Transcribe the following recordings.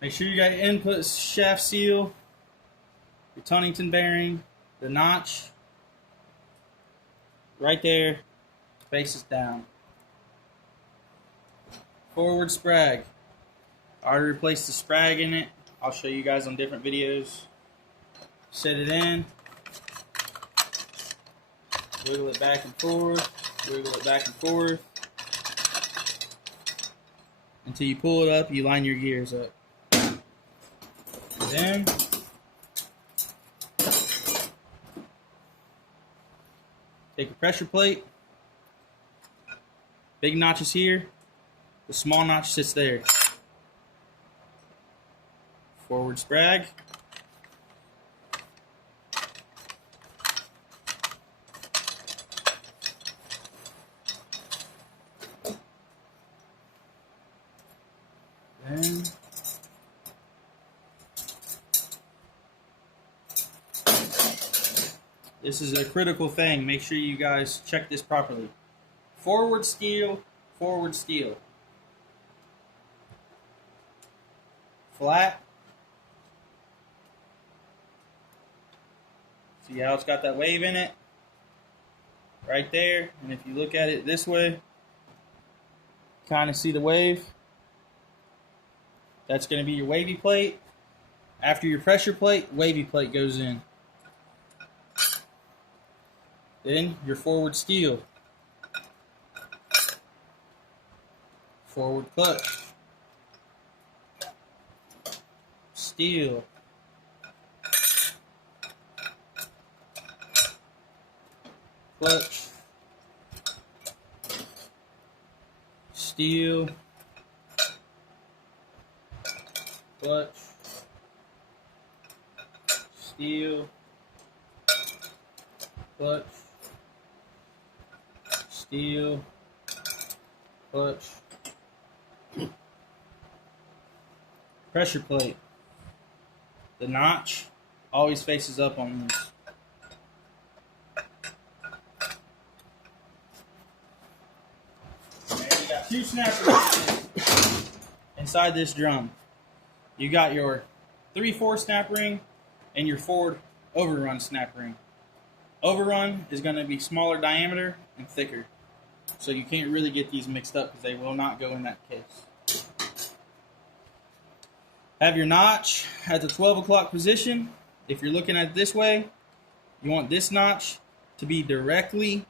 Make sure you got your input shaft seal, your Tunnington bearing, the notch right there, faces down. Forward sprag. I already replaced the sprag in it. I'll show you guys on different videos. Set it in. Wiggle it back and forth. Wiggle it back and forth. Until you pull it up, you line your gears up. Then take a pressure plate. Big notch is here. The small notch sits there. Forward sprag. Then this is a critical thing. Make sure you guys check this properly. Forward steel, forward steel. Flat. See how it's got that wave in it? Right there. And if you look at it this way, kind of see the wave. That's going to be your wavy plate. After your pressure plate, wavy plate goes in. Then your forward steel. Forward clutch. Steel. Clutch. Steel. Clutch. Steel. Clutch. Steel. Clutch. Pressure plate. The notch always faces up on this. And you got two snappers inside this drum. You got your 3/4 snap ring and your forward overrun snap ring. Overrun is going to be smaller diameter and thicker. So you can't really get these mixed up because they will not go in that case. Have your notch at the 12 o'clock position. If you're looking at it this way, you want this notch to be directly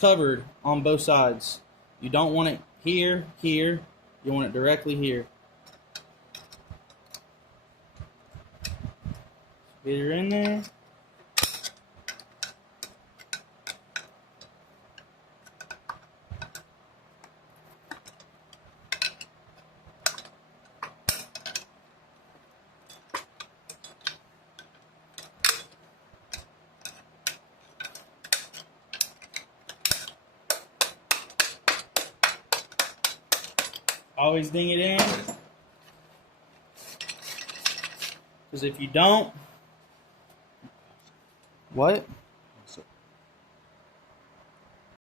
covered on both sides. You don't want it here, here. You want it directly here. Get her in there. Always ding it in. Because if you don't, what?